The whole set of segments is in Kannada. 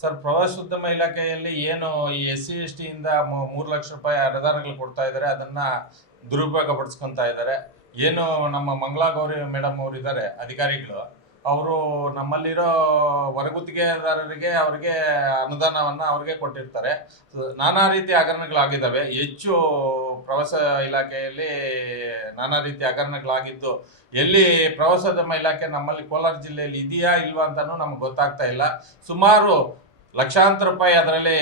ಸರ್, ಪ್ರವಾಸೋದ್ಯಮ ಇಲಾಖೆಯಲ್ಲಿ ಏನು ಈ SC ST ಇಂದ 3 ಲಕ್ಷ ರೂಪಾಯಿ ಅನುದಾನಗಳು ಕೊಡ್ತಾ ಇದ್ದಾರೆ, ಅದನ್ನ ದುರುಪಯೋಗ ಪಡಿಸ್ಕೊಂತ ಇದ್ದಾರೆ. ಏನು ನಮ್ಮ ಮಂಗಳಾ ಗೌರಿ ಮೇಡಮ್ ಅವರು ಇದ್ದಾರೆ ಅಧಿಕಾರಿಗಳು, ಅವರು ನಮ್ಮಲ್ಲಿರೋ ಹೊರಗುತ್ತಿಗೆದಾರರಿಗೆ ಅವ್ರಿಗೆ ಅನುದಾನವನ್ನ ಅವ್ರಿಗೆ ಕೊಟ್ಟಿರ್ತಾರೆ. ನಾನಾ ರೀತಿಯ ಹಗರಣಗಳಾಗಿದ್ದಾವೆ. ಹೆಚ್ಚು ಪ್ರವಾಸ ಇಲಾಖೆಯಲ್ಲಿ ನಾನಾ ರೀತಿಯ ಹಗರಣಗಳಾಗಿದ್ದು, ಎಲ್ಲಿ ಪ್ರವಾಸೋದ್ಯಮ ಇಲಾಖೆ ನಮ್ಮಲ್ಲಿ ಕೋಲಾರ ಜಿಲ್ಲೆಯಲ್ಲಿ ಇದೆಯಾ ಇಲ್ವಾ ಅಂತಾನೂ ನಮ್ಗೆ ಗೊತ್ತಾಗ್ತಾ ಇಲ್ಲ. ಸುಮಾರು ಲಕ್ಷಾಂತರ ರೂಪಾಯಿ ಅದರಲ್ಲಿ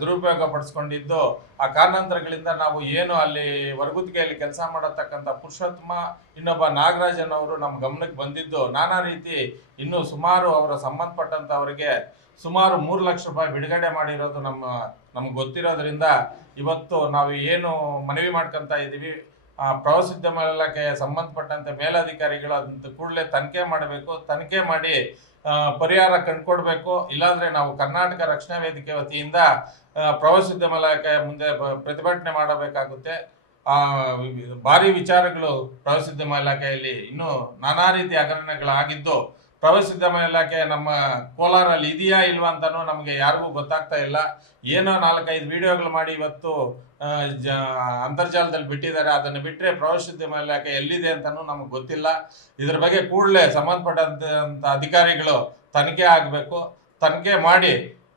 ದುರುಪಯೋಗ ಪಡಿಸ್ಕೊಂಡಿದ್ದು, ಆ ಕಾರಣಾಂತರಗಳಿಂದ ನಾವು ಏನು ಅಲ್ಲಿ ಹೊರಗುತ್ತಿಗೆಯಲ್ಲಿ ಕೆಲಸ ಮಾಡತಕ್ಕಂಥ ಪುರುಷೋತ್ತಮ, ಇನ್ನೊಬ್ಬ ನಾಗರಾಜನ್ ಅವರು ನಮ್ಮ ಗಮನಕ್ಕೆ ಬಂದಿದ್ದು, ನಾನಾ ರೀತಿ ಇನ್ನೂ ಸುಮಾರು ಅವರ ಸಂಬಂಧಪಟ್ಟಂಥವರಿಗೆ ಸುಮಾರು 3 ಲಕ್ಷ ರೂಪಾಯಿ ಬಿಡುಗಡೆ ಮಾಡಿರೋದು ನಮ್ಗೆ ಗೊತ್ತಿರೋದ್ರಿಂದ ಇವತ್ತು ನಾವು ಏನು ಮನವಿ ಮಾಡ್ಕೊತ ಇದ್ದೀವಿ, ಪ್ರವಾಸೋದ್ಯಮ ಇಲಾಖೆಯ ಸಂಬಂಧಪಟ್ಟಂತೆ ಮೇಲಧಿಕಾರಿಗಳು ಅದಂತ ಕೂಡಲೇ ತನಿಖೆ ಮಾಡಬೇಕು. ತನಿಖೆ ಮಾಡಿ ಪರಿಹಾರ ಕಂಡುಕೊಡ್ಬೇಕು. ಇಲ್ಲಾಂದ್ರೆ ನಾವು ಕರ್ನಾಟಕ ರಕ್ಷಣಾ ವೇದಿಕೆ ವತಿಯಿಂದ ಪ್ರವಾಸೋದ್ಯಮ ಇಲಾಖೆ ಮುಂದೆ ಪ್ರತಿಭಟನೆ ಮಾಡಬೇಕಾಗುತ್ತೆ. ಭಾರಿ ವಿಚಾರಗಳು ಪ್ರವಾಸೋದ್ಯಮ ಇಲಾಖೆಯಲ್ಲಿ ಇನ್ನೂ ನಾನಾ ರೀತಿಯ ಹಗರಣಗಳಾಗಿದ್ದು, ಪ್ರವಾಸೋದ್ಯಮ ಇಲಾಖೆ ನಮ್ಮ ಕೋಲಾರಲ್ಲಿ ಇದೆಯಾ ಇಲ್ವಾ ಅಂತಾನೂ ನಮಗೆ ಯಾರಿಗೂ ಗೊತ್ತಾಗ್ತಾ ಇಲ್ಲ. ಏನೋ 4-5 ವಿಡಿಯೋಗಳು ಮಾಡಿ ಇವತ್ತು ಅಂತರ್ಜಾಲದಲ್ಲಿ ಬಿಟ್ಟಿದ್ದಾರೆ. ಅದನ್ನು ಬಿಟ್ಟರೆ ಪ್ರವಾಸೋದ್ಯಮ ಇಲಾಖೆ ಎಲ್ಲಿದೆ ಅಂತಾನೂ ನಮಗೆ ಗೊತ್ತಿಲ್ಲ. ಇದ್ರ ಬಗ್ಗೆ ಕೂಡಲೇ ಸಂಬಂಧಪಟ್ಟಂತ ಅಧಿಕಾರಿಗಳು ತನಿಖೆ ಆಗಬೇಕು. ತನಿಖೆ ಮಾಡಿ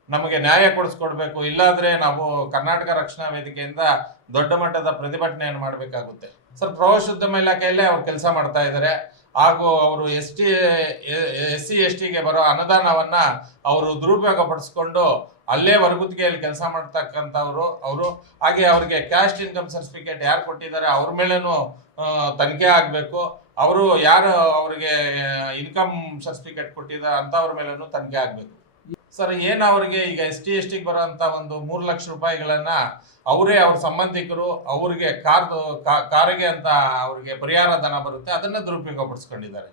ನಮಗೆ ನ್ಯಾಯ ಕೊಡಿಸ್ಕೊಡ್ಬೇಕು. ಇಲ್ಲಾಂದ್ರೆ ನಾವು ಕರ್ನಾಟಕ ರಕ್ಷಣಾ ವೇದಿಕೆಯಿಂದ ದೊಡ್ಡ ಮಟ್ಟದ ಪ್ರತಿಭಟನೆಯನ್ನು ಮಾಡಬೇಕಾಗುತ್ತೆ. ಸರ್, ಪ್ರವಾಸೋದ್ಯಮ ಇಲಾಖೆಯಲ್ಲೇ ಅವ್ರು ಕೆಲಸ ಮಾಡ್ತಾ ಇದ್ದಾರೆ. ಹಾಗೂ ಅವರು SC ST ಬರೋ ಅನುದಾನವನ್ನ ಅವರು ದುರುಪಯೋಗ ಪಡಿಸ್ಕೊಂಡು ಅಲ್ಲೇ ಹೊರಗುತ್ತಿಗೆಯಲ್ಲಿ ಕೆಲಸ ಮಾಡ್ತಕ್ಕಂಥವ್ರು ಅವರು. ಹಾಗೆ ಅವ್ರಿಗೆ ಕ್ಯಾಸ್ಟ್ ಇನ್ಕಮ್ ಸರ್ಟಿಫಿಕೇಟ್ ಯಾರು ಕೊಟ್ಟಿದ್ದಾರೆ ಅವ್ರ ಮೇಲೇನು ತನಿಖೆ ಆಗಬೇಕು. ಅವರು ಯಾರು ಅವ್ರಿಗೆ ಇನ್ಕಮ್ ಸರ್ಟಿಫಿಕೇಟ್ ಕೊಟ್ಟಿದ್ದಾರೆ ಅಂಥವ್ರ ಮೇಲೇನು ತನಿಖೆ ಆಗಬೇಕು. ಸರ್, ಏನು ಅವರಿಗೆ ಈಗ ST ST ಬರೋಂಥ ಒಂದು 3 ಲಕ್ಷ ರೂಪಾಯಿಗಳನ್ನ ಅವರೇ ಅವ್ರ ಸಂಬಂಧಿಕರು ಅವ್ರಿಗೆ ಕಾರಿಗೆ ಅಂತ ಅವ್ರಿಗೆ ಪರಿಹಾರ ಧನ ಬರುತ್ತೆ, ಅದನ್ನ ದುರುಪಯೋಗ ಪಡಿಸ್ಕೊಂಡಿದ್ದಾರೆ.